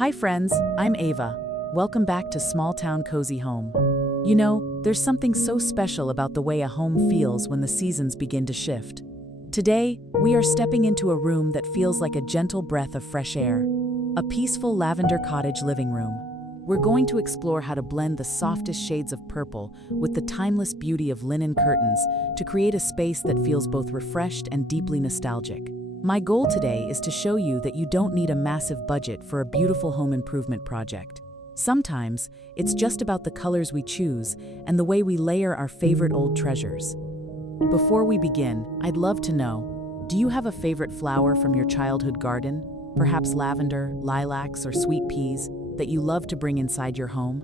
Hi friends, I'm Ava. Welcome back to Small Town Cozy Home. You know, there's something so special about the way a home feels when the seasons begin to shift. Today, we are stepping into a room that feels like a gentle breath of fresh air. A peaceful lavender cottage living room. We're going to explore how to blend the softest shades of purple with the timeless beauty of linen curtains to create a space that feels both refreshed and deeply nostalgic. My goal today is to show you that you don't need a massive budget for a beautiful home improvement project. Sometimes, it's just about the colors we choose and the way we layer our favorite old treasures. Before we begin, I'd love to know, do you have a favorite flower from your childhood garden? Perhaps lavender, lilacs, or sweet peas that you love to bring inside your home?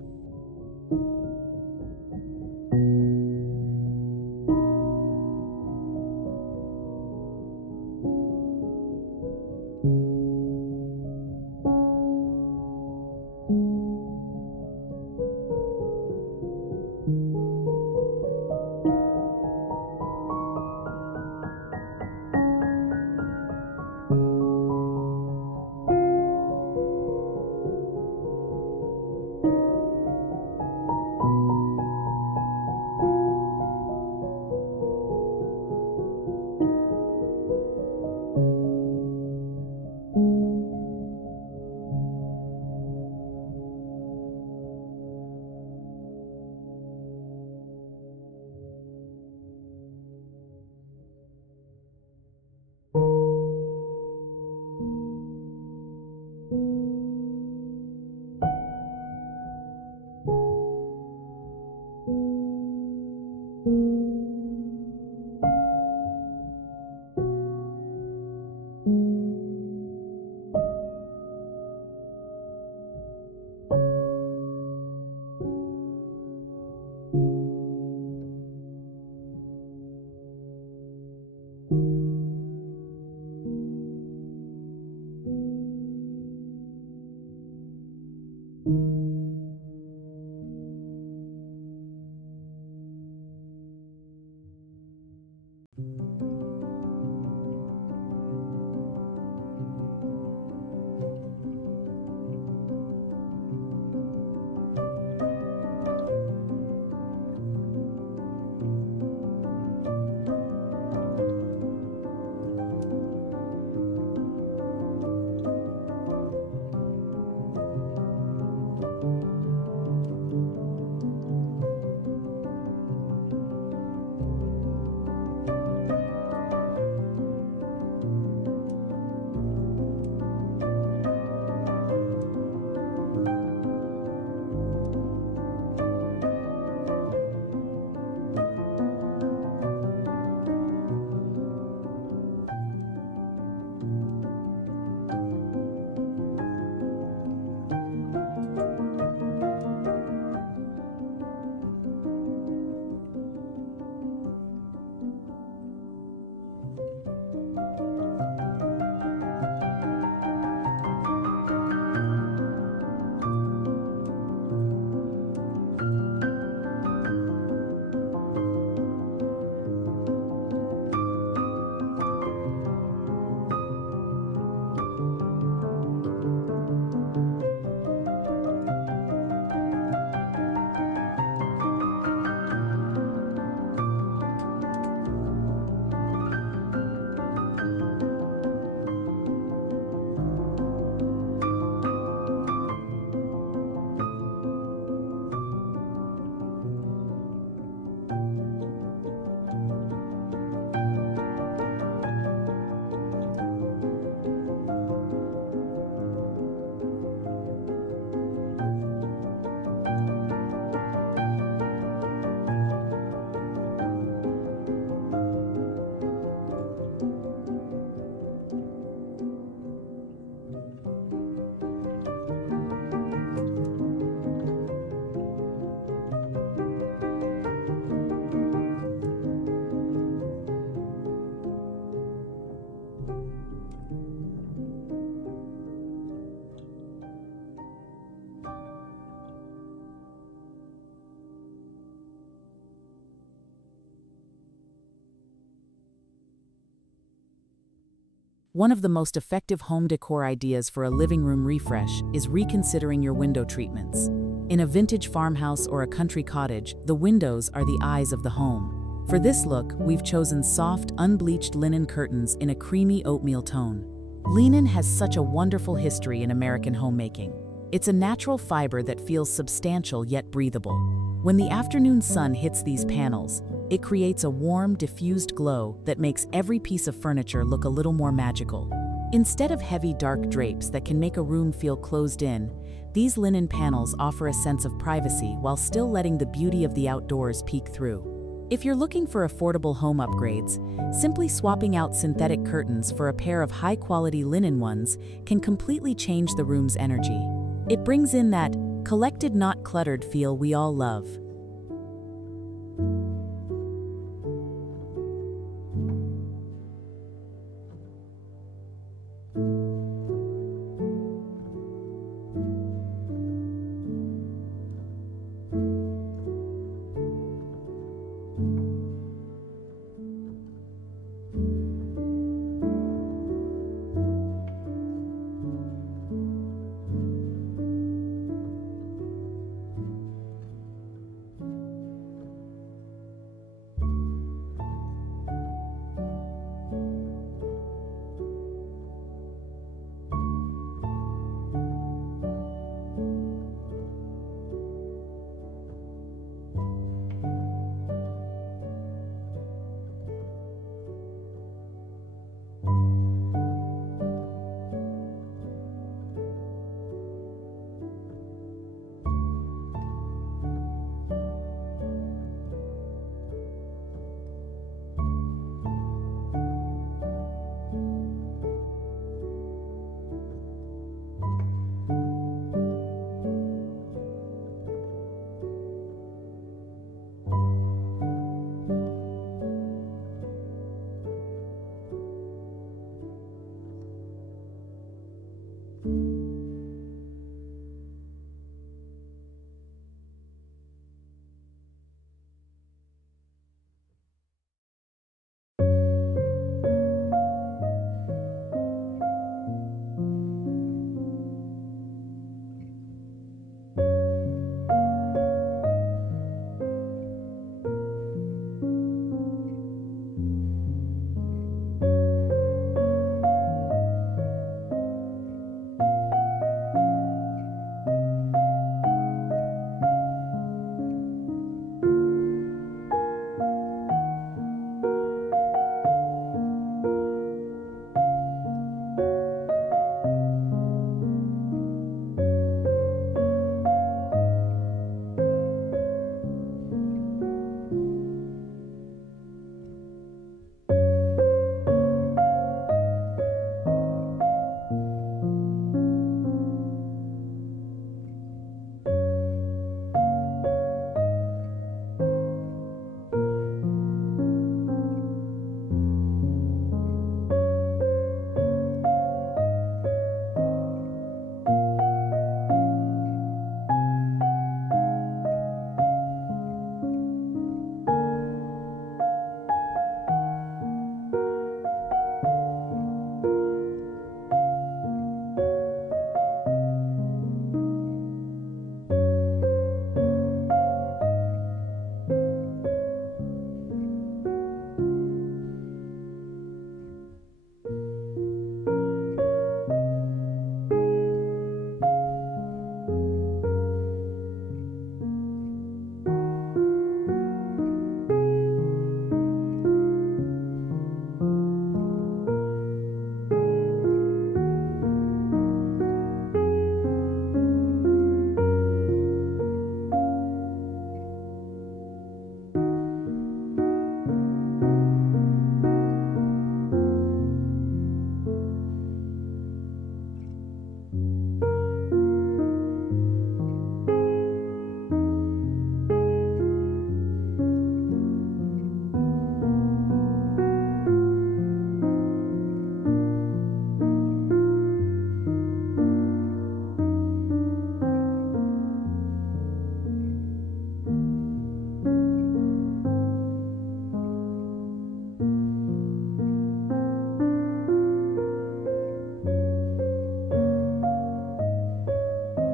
One of the most effective home decor ideas for a living room refresh is reconsidering your window treatments. In a vintage farmhouse or a country cottage, the windows are the eyes of the home. For this look, we've chosen soft, unbleached linen curtains in a creamy oatmeal tone. Linen has such a wonderful history in American homemaking. It's a natural fiber that feels substantial yet breathable. When the afternoon sun hits these panels, it creates a warm, diffused glow that makes every piece of furniture look a little more magical. Instead of heavy, dark drapes that can make a room feel closed in, these linen panels offer a sense of privacy while still letting the beauty of the outdoors peek through. If you're looking for affordable home upgrades, simply swapping out synthetic curtains for a pair of high-quality linen ones can completely change the room's energy. It brings in that collected, not cluttered feel we all love.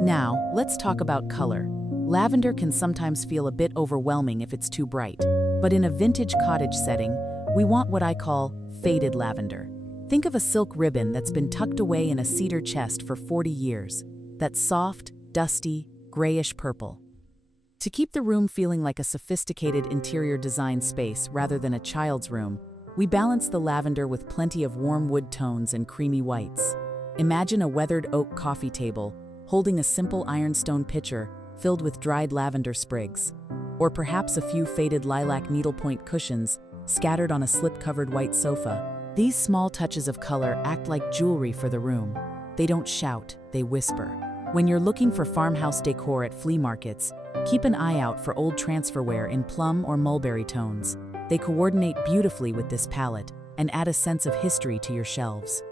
Now, let's talk about color. Lavender can sometimes feel a bit overwhelming if it's too bright, but in a vintage cottage setting, we want what I call faded lavender. Think of a silk ribbon that's been tucked away in a cedar chest for 40 years. That soft, dusty, grayish purple. To keep the room feeling like a sophisticated interior design space rather than a child's room, we balance the lavender with plenty of warm wood tones and creamy whites. Imagine a weathered oak coffee table holding a simple ironstone pitcher filled with dried lavender sprigs, or perhaps a few faded lilac needlepoint cushions scattered on a slip-covered white sofa. These small touches of color act like jewelry for the room. They don't shout, they whisper. When you're looking for farmhouse decor at flea markets, keep an eye out for old transferware in plum or mulberry tones. They coordinate beautifully with this palette and add a sense of history to your shelves.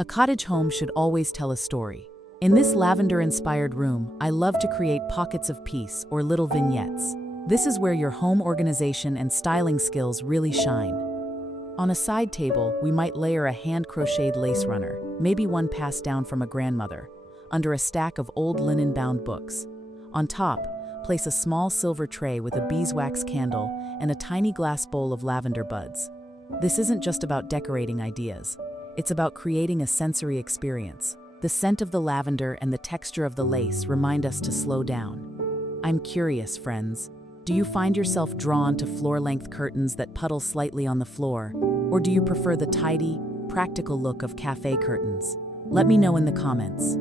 A cottage home should always tell a story. In this lavender-inspired room, I love to create pockets of peace or little vignettes. This is where your home organization and styling skills really shine. On a side table, we might layer a hand-crocheted lace runner, maybe one passed down from a grandmother, under a stack of old linen-bound books. On top, place a small silver tray with a beeswax candle and a tiny glass bowl of lavender buds. This isn't just about decorating ideas. It's about creating a sensory experience. The scent of the lavender and the texture of the lace remind us to slow down. I'm curious, friends. Do you find yourself drawn to floor-length curtains that puddle slightly on the floor? Or do you prefer the tidy, practical look of cafe curtains? Let me know in the comments.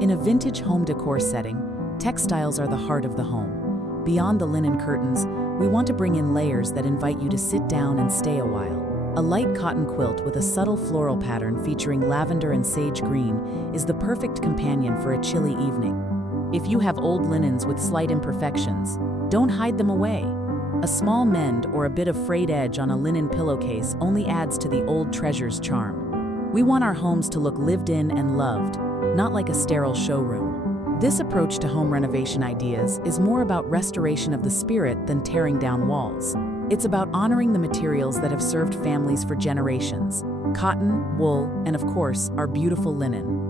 In a vintage home decor setting, textiles are the heart of the home. Beyond the linen curtains, we want to bring in layers that invite you to sit down and stay a while. A light cotton quilt with a subtle floral pattern featuring lavender and sage green is the perfect companion for a chilly evening. If you have old linens with slight imperfections, Don't hide them away. A small mend or a bit of frayed edge on a linen pillowcase only adds to the old treasure's charm. We want our homes to look lived in and loved, not like a sterile showroom. This approach to home renovation ideas is more about restoration of the spirit than tearing down walls. It's about honoring the materials that have served families for generations: cotton, wool, and of course, our beautiful linen.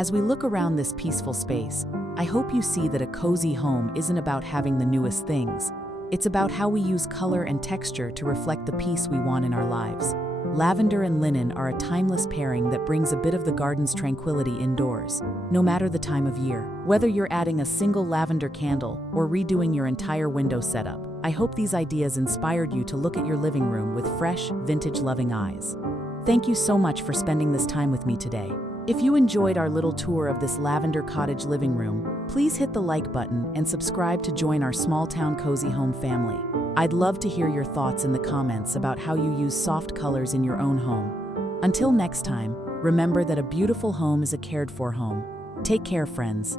As we look around this peaceful space, I hope you see that a cozy home isn't about having the newest things. It's about how we use color and texture to reflect the peace we want in our lives. Lavender and linen are a timeless pairing that brings a bit of the garden's tranquility indoors, no matter the time of year. Whether you're adding a single lavender candle or redoing your entire window setup, I hope these ideas inspired you to look at your living room with fresh, vintage-loving eyes. Thank you so much for spending this time with me today. If you enjoyed our little tour of this lavender cottage living room, please hit the like button and subscribe to join our small-town cozy home family. I'd love to hear your thoughts in the comments about how you use soft colors in your own home. Until next time, remember that a beautiful home is a cared-for home. Take care, friends.